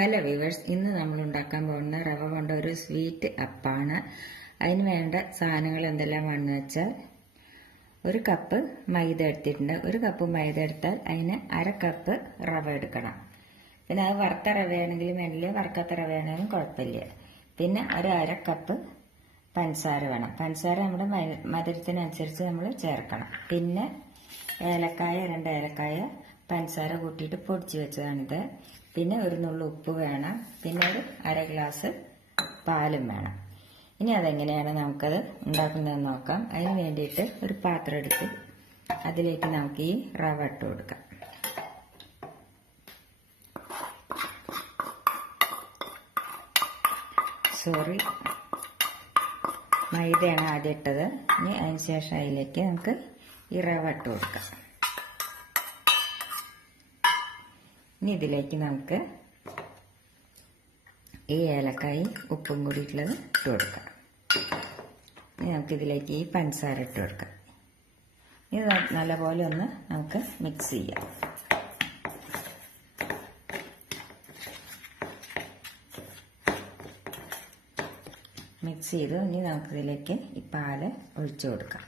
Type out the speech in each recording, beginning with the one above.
Hello viewers, ഇന്ന് നമ്മൾ ഉണ്ടാക്കാൻ പോകുന്ന റവ കൊണ്ട് ഒരു സ്വീറ്റ് അപ്പാണ്. അതിന് വേണ്ട സാധനങ്ങൾ എന്തെല്ലാമാണെന്ന് വെച്ചാൽ, ഒരു കപ്പ് മൈദ എടുത്തിട്ടുണ്ട്. ഒരു കപ്പ് മൈദ എടുത്താൽ അതിന് അര കപ്പ് റവ എടുക്കണം. പിന്നെ അത് വറുത്ത റവയാണെങ്കിലും വേണ്ടില്ല, വറുക്കാത്ത റവയാണെങ്കിലും കുഴപ്പമില്ല. പിന്നെ ഒരു അര കപ്പ് പഞ്ചസാര വേണം. പഞ്ചസാര നമ്മുടെ മധുരത്തിനനുസരിച്ച് നമ്മൾ ചേർക്കണം. പിന്നെ ഏലക്കായ, 2 ഏലക്കായ പഞ്ചസാര കൂട്ടിയിട്ട് പൊടിച്ച് വെച്ചതാണിത്. പിന്നെ ഒരു നുള്ളു ഉപ്പ് വേണം. പിന്നെ ഒരു അര ഗ്ലാസ് പാലും വേണം. ഇനി അതെങ്ങനെയാണ് നമുക്കത് ഉണ്ടാക്കുന്നതെന്ന് നോക്കാം. അതിന് വേണ്ടിയിട്ട് ഒരു പാത്രം എടുത്ത് അതിലേക്ക് നമുക്ക് ഈ റവ ഇട്ട് കൊടുക്കാം. മൈദയാണ് ആദ്യം ഇട്ടത്. ഇനി അതിന് ശേഷം അതിലേക്ക് നമുക്ക് ഈ റവ ഇട്ട് കൊടുക്കാം. ഇനി ഇതിലേക്ക് നമുക്ക് ഈ ഏലക്കായി ഉപ്പും കൂടിയിട്ടുള്ളത് ഇട്ട് കൊടുക്കാം. ഇനി നമുക്കിതിലേക്ക് ഈ പഞ്ചസാര ഇട്ട് കൊടുക്കാം. ഇത് നല്ലപോലെ ഒന്ന് നമുക്ക് മിക്സ് ചെയ്യാം. മിക്സ് ചെയ്ത് ഇനി നമുക്കിതിലേക്ക് ഈ പാല് ഒഴിച്ചു കൊടുക്കാം.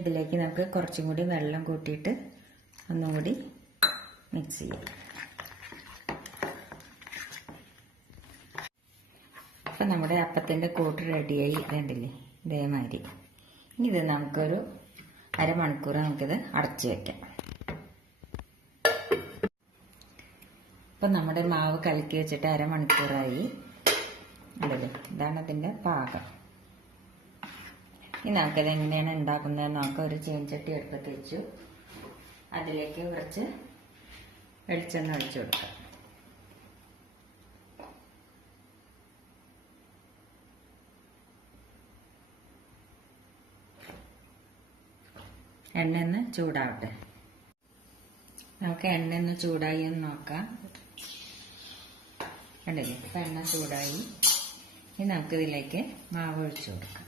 ഇതിലേക്ക് നമുക്ക് കുറച്ചും കൂടി വെള്ളം കൂട്ടിയിട്ട് ഒന്നും കൂടി മിക്സ് ചെയ്യാം. അപ്പം നമ്മുടെ അപ്പത്തിൻ്റെ കൂട്ട് റെഡിയായി. ഇതുണ്ടല്ലേ, ഇതേമാതിരി. ഇനി ഇത് നമുക്കൊരു അരമണിക്കൂർ നമുക്കിത് അടച്ചു വയ്ക്കാം. ഇപ്പം നമ്മുടെ മാവ് കലക്കി വെച്ചിട്ട് അരമണിക്കൂറായി. അതല്ലേ, ഇതാണ് അതിൻ്റെ പാകം. ഇനി നമുക്കത് എങ്ങനെയാണ് ഉണ്ടാക്കുന്നത് നോക്കാം. ഒരു ചീനച്ചട്ടി അടുപ്പത്ത് വെച്ചു. അതിലേക്ക് കുറച്ച് വെളിച്ചെണ്ണ ഒഴിച്ചു കൊടുക്കാം. എണ്ണ ഒന്ന് ചൂടാവട്ടെ. നമുക്ക് എണ്ണ ഒന്ന് ചൂടായി എന്ന് നോക്കാം. കണ്ടില്ലേ, ഇപ്പം എണ്ണ ചൂടായി. ഇനി നമുക്കിതിലേക്ക് മാവ് ഒഴിച്ചു കൊടുക്കാം.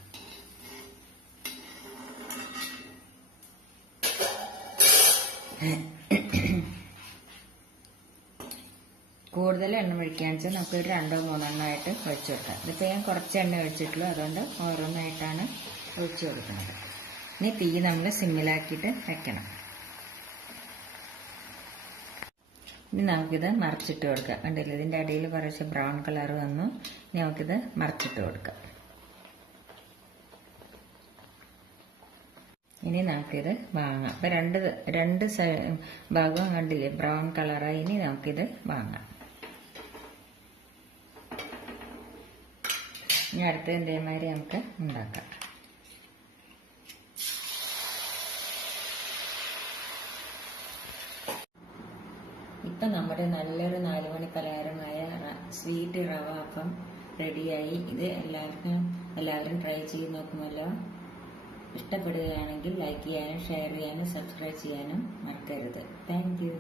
കൂടുതൽ എണ്ണ ഒഴിക്കുകയാണെന്ന് വെച്ചാൽ നമുക്ക് 2 or 3 എണ്ണമായിട്ട് ഒഴിച്ചു കൊടുക്കാം. ഇതിപ്പോൾ ഞാൻ കുറച്ച് എണ്ണ ഒഴിച്ചിട്ടുള്ളൂ, അതുകൊണ്ട് ഓരോന്നായിട്ടാണ് ഒഴിച്ചു കൊടുക്കുന്നത്. ഇനി തീ നമ്മൾ സിമ്മിലാക്കിയിട്ട് വെക്കണം. ഇനി നമുക്കിത് മറിച്ചിട്ട് കൊടുക്കാം. കണ്ടില്ലേ, ഇതിൻ്റെ അടിയിൽ കുറച്ച് ബ്രൗൺ കളർ വന്നു. ഇനി നമുക്കിത് മറിച്ചിട്ട് കൊടുക്കാം. ഇനി നമുക്കിത് വാങ്ങാം. അപ്പം രണ്ട് ഭാഗവും കണ്ടില്ലേ, ബ്രൗൺ കളറായി. ഇനി നമുക്കിത് വാങ്ങാം. ഇനി അടുത്ത ഇതേമാതിരി നമുക്ക് ഉണ്ടാക്കാം. ഇപ്പം നമ്മുടെ നല്ലൊരു 4 മണി പലഹാരമായ സ്വീറ്റ് റവ അപ്പം റെഡിയായി. ഇത് എല്ലാവരും ട്രൈ ചെയ്ത് നോക്കുമല്ലോ. ഇഷ്ടപ്പെടുകയാണെങ്കിൽ ലൈക്ക് ചെയ്യാനും ഷെയർ ചെയ്യാനും സബ്സ്ക്രൈബ് ചെയ്യാനും മറക്കരുത്. Thank you.